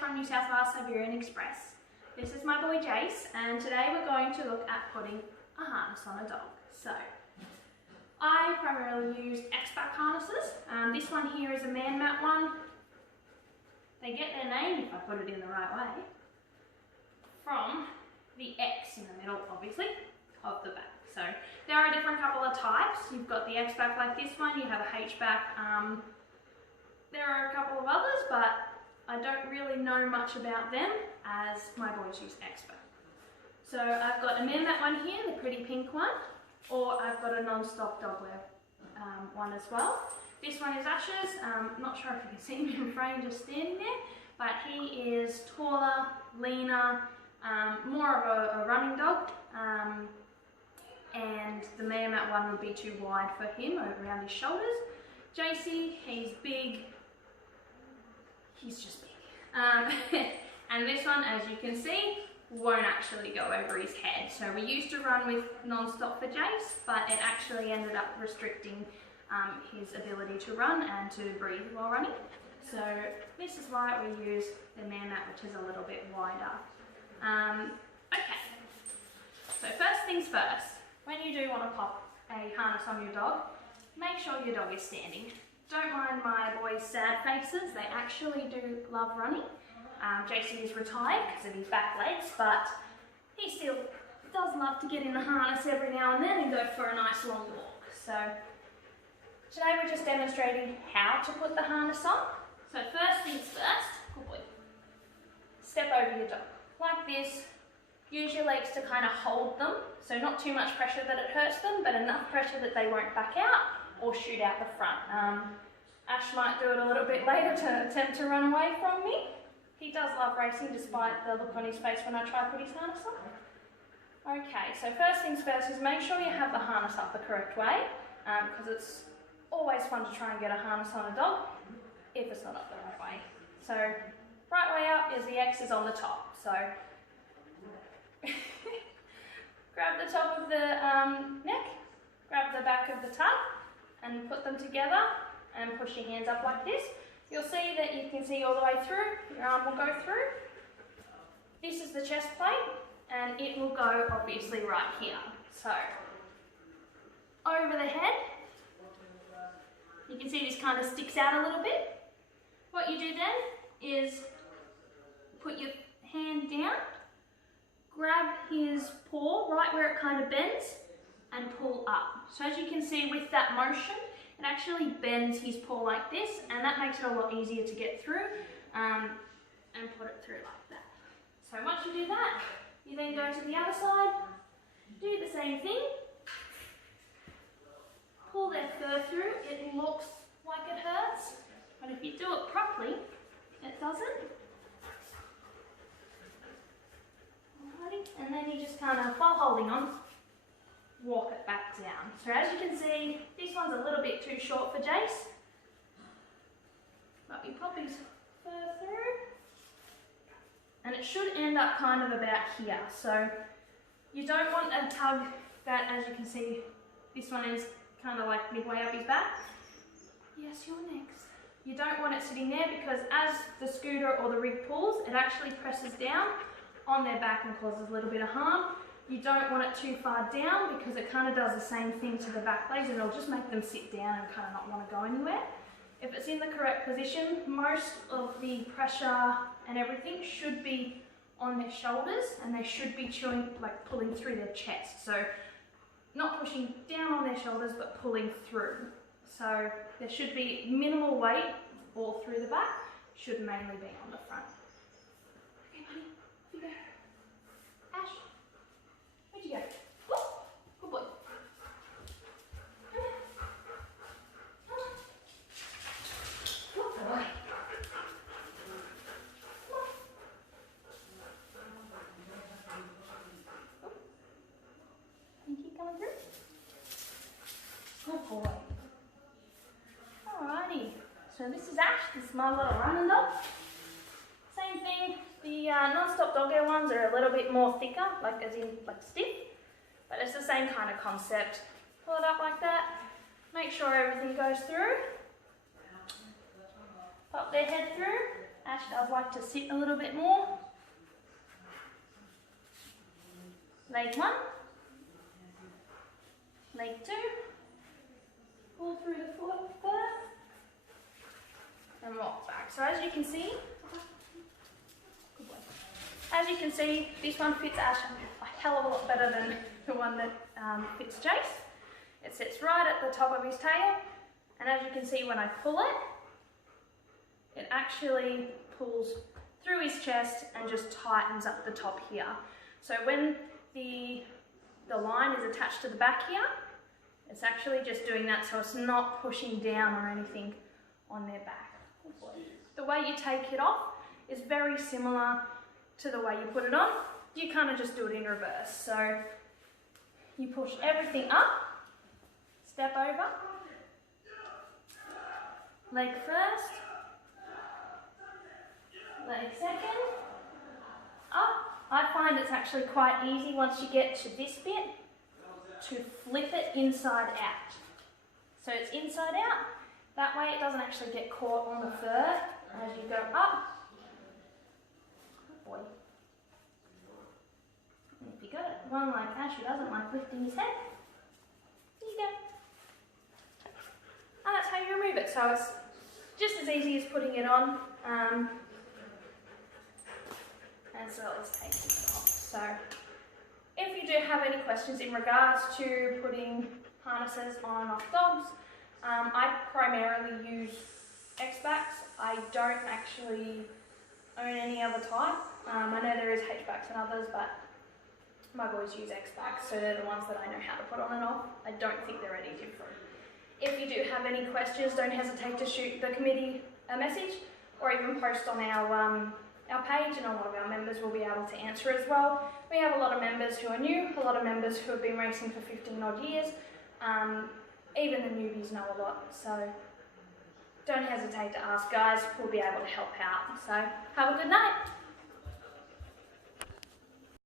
from New South Wales Siberian Express. This is my boy Jace, and today we're going to look at putting a harness on a dog. So, I primarily use X-back harnesses. This one here is a man mat one. They get their name, if I put it in the right way, from the X in the middle, obviously, of the back. So there are a different couple of types. You've got the X-back like this one, you have a H-back. There are a couple of others, but I don't really know much about them as my boys use X-back. So I've got a man mat one here, the pretty pink one, or I've got a non-stop dog wear one as well. This one is Ash's. Not sure if you can see him in frame just standing there, but he is taller, leaner, more of a running dog. And the man mat one would be too wide for him around his shoulders. JC, he's big. He's just big. And this one, as you can see, won't actually go over his head. So we used to run with non-stop for Jace, but it actually ended up restricting his ability to run and to breathe while running. So this is why we use the man mat, which is a little bit wider. Okay, so first things first, when you do want to pop a harness on your dog, make sure your dog is standing. Don't mind my boys' sad faces, they actually do love running. JC is retired because of his back legs, but he still does love to get in the harness every now and then and go for a nice long walk. So today we're just demonstrating how to put the harness on. So first things first, good boy, step over your dog like this. Use your legs to kind of hold them, so not too much pressure that it hurts them, but enough pressure that they won't back out or shoot out the front. Ash might do it a little bit later to attempt to run away from me. He does love racing despite the look on his face when I try to put his harness on. Okay, so first things first is make sure you have the harness up the correct way, because it's always fun to try and get a harness on a dog if it's not up the right way. So right way up is the X is on the top. So grab the top of the neck, grab the back of the tub and put them together and push your hands up like this. You'll see that you can see all the way through, your arm will go through. This is the chest plate and it will go obviously right here. So over the head, you can see this kind of sticks out a little bit. What you do then is put your hand down, grab his paw right where it kind of bends and pull up. So as you can see with that motion, it actually bends his paw like this, and that makes it a lot easier to get through and put it through like that. So once you do that, you then go to the other side, do the same thing, pull their fur through. It looks like it hurts, but if you do it properly, it doesn't. And then you just kind of, while holding on, walk it back down. So as you can see, this one's a little bit too short for Jace, but we pop his fur through, and it should end up kind of about here. So you don't want a tug that, as you can see, this one is kind of like midway up his back. Yes, you're next. You don't want it sitting there because as the scooter or the rig pulls, it actually presses down on their back and causes a little bit of harm. You don't want it too far down because it kind of does the same thing to the back legs and it'll just make them sit down and kind of not want to go anywhere. If it's in the correct position, most of the pressure and everything should be on their shoulders and they should be pulling through their chest. So not pushing down on their shoulders but pulling through. So there should be minimal weight all through the back, should mainly be on the front. Okay, buddy. Ash, where'd you go? Oh, good boy. Come on. Good boy. Oh. You keep coming through? Good boy. Alrighty. So this is Ash. This is my little running dog. Same thing. The non-stop dog hair ones are a little bit more thicker, like stiff, but it's the same kind of concept. Pull it up like that, make sure everything goes through, pop their head through, Ash does like to sit a little bit more. Leg 1, leg 2, pull through the foot first, and rock back. So as you can see, this one fits Ash a hell of a lot better than the one that fits Jace. It sits right at the top of his tail, and as you can see when I pull it, it actually pulls through his chest and just tightens up the top here. So when the line is attached to the back here, it's actually just doing that, so it's not pushing down or anything on their back. The way you take it off is very similar to the way you put it on. You kind of just do it in reverse. So you push everything up, step over, leg first, leg second, up. I find it's actually quite easy once you get to this bit to flip it inside out. So it's inside out, that way it doesn't actually get caught on the fur as you go up. Good boy. And if you got it, one like Ash who doesn't like lifting his head, there you go. And that's how you remove it. So it's just as easy as putting it on, as well as taking it off. So if you do have any questions in regards to putting harnesses on and off dogs, I primarily use X-backs. I don't actually own any other type. I know there is H-backs and others, but my boys use X-backs, so they're the ones that I know how to put on and off. I don't think they're any different. If you do have any questions, don't hesitate to shoot the committee a message or even post on our page, and a lot of our members will be able to answer as well. We have a lot of members who are new, a lot of members who have been racing for 15 odd years. Even the newbies know a lot, so don't hesitate to ask, guys. We'll be able to help out. So have a good night.